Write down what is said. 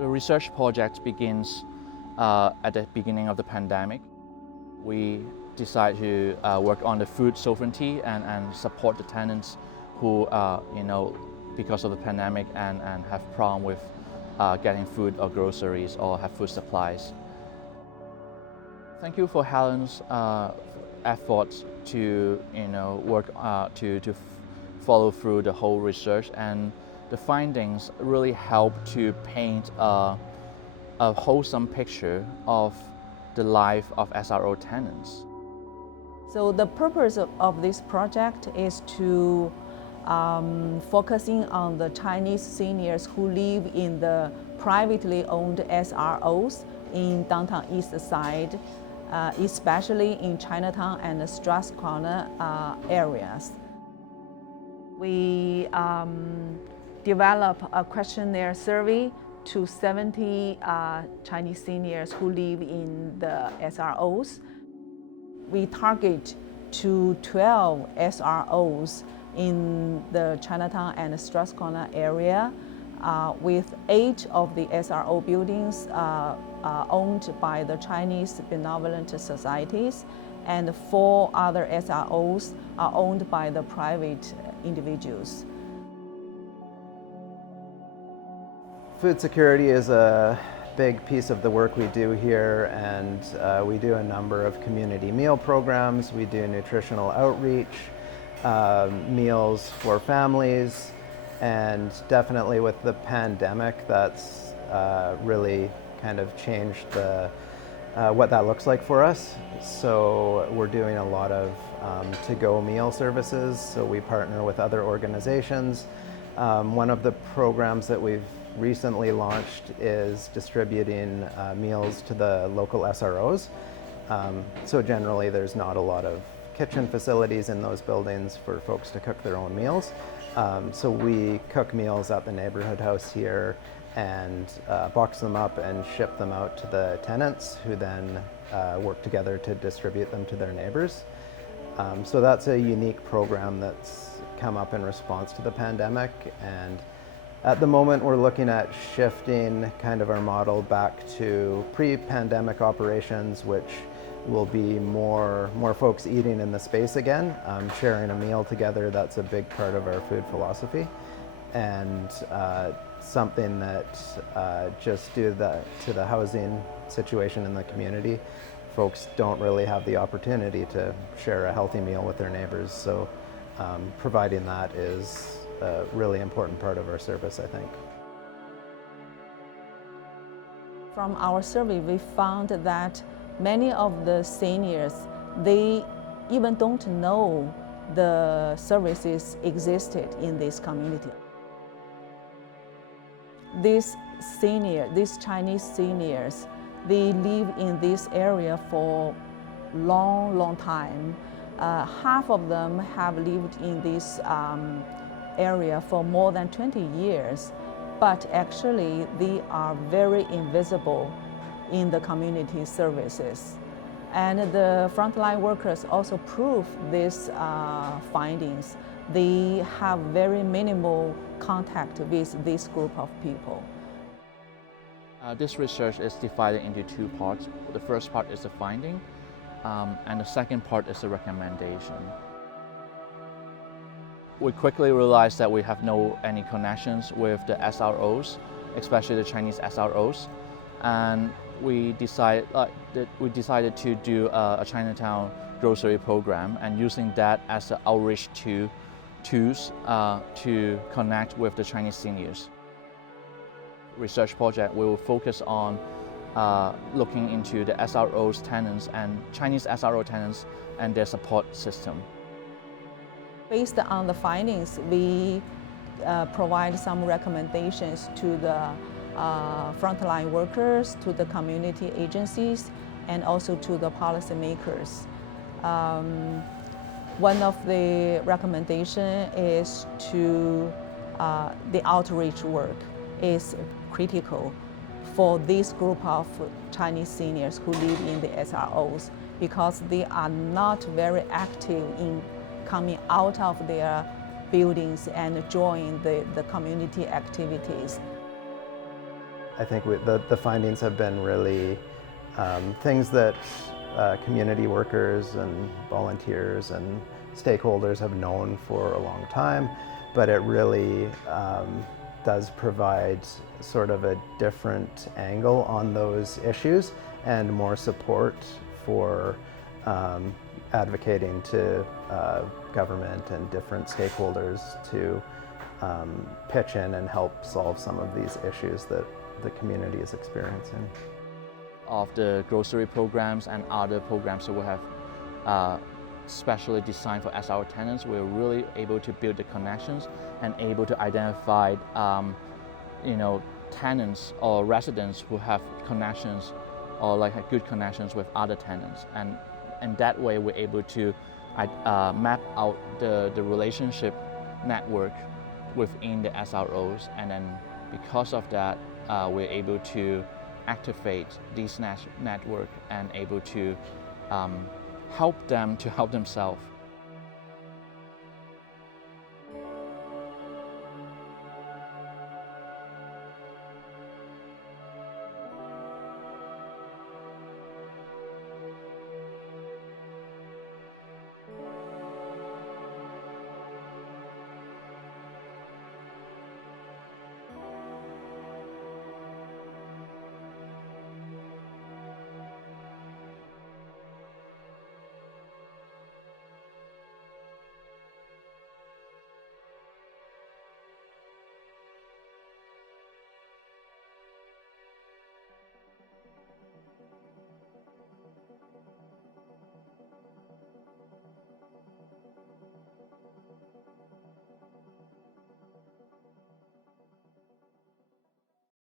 The research project begins at the beginning of the pandemic. We decided to work on the food sovereignty and support the tenants who, because of the pandemic and have problem with getting food or groceries or have food supplies. Thank you for Helen's efforts to work to follow through the whole research, and the findings really help to paint a wholesome picture of the life of SRO tenants. So the purpose of this project is to focusing on the Chinese seniors who live in the privately owned SROs in downtown Eastside, especially in Chinatown and the Strathcona areas. We developed a questionnaire survey to 70 Chinese seniors who live in the SROs. We target to 12 SROs in the Chinatown and Strathcona area, with 8 of the SRO buildings owned by the Chinese benevolent societies, and 4 other SROs are owned by the private individuals. Food security is a big piece of the work we do here, and we do a number of community meal programs. We do nutritional outreach, meals for families, and definitely with the pandemic, that's really kind of changed what that looks like for us. So we're doing a lot of to-go meal services, so we partner with other organizations. One of the programs that we've recently launched is distributing meals to the local SROs. So generally there's not a lot of kitchen facilities in those buildings for folks to cook their own meals. So we cook meals at the Neighbourhood house here and box them up and ship them out to the tenants, who then work together to distribute them to their neighbors. So that's a unique program that's come up in response to the pandemic, and at the moment we're looking at shifting kind of our model back to pre-pandemic operations, which will be more folks eating in the space again, sharing a meal together. That's a big part of our food philosophy, and something that just due to the housing situation in the community, folks don't really have the opportunity to share a healthy meal with their neighbors. So providing that is a really important part of our service, I think. From our survey, we found that many of the seniors, they even don't know the services existed in this community. These Chinese seniors, they live in this area for long time. Half of them have lived in this area for more than 20 years, but actually they are very invisible in the community services. And the frontline workers also prove these findings. They have very minimal contact with this group of people. This research is divided into 2 parts. The first part is the finding, and the second part is the recommendation. We quickly realized that we have any connections with the SROs, especially the Chinese SROs, and we decided to do a Chinatown grocery program, and using that as an outreach tools to connect with the Chinese seniors. Research project will focus on looking into the SROs tenants and Chinese SRO tenants and their support system. Based on the findings, we provide some recommendations to the frontline workers, to the community agencies, and also to the policymakers. One of the recommendations is to the outreach work is critical for this group of Chinese seniors who live in the SROs, because they are not very active in coming out of their buildings and join the community activities. I think the findings have been really things that community workers and volunteers and stakeholders have known for a long time, but it really does provide sort of a different angle on those issues and more support for advocating to government and different stakeholders to pitch in and help solve some of these issues that the community is experiencing. Of the grocery programs and other programs that we have specially designed for SRO tenants, we're really able to build the connections and able to identify tenants or residents who have connections or like have good connections with other tenants, and that way we're able to map out the relationship network within the SROs, and then because of that we're able to activate these network and able to help them to help themselves.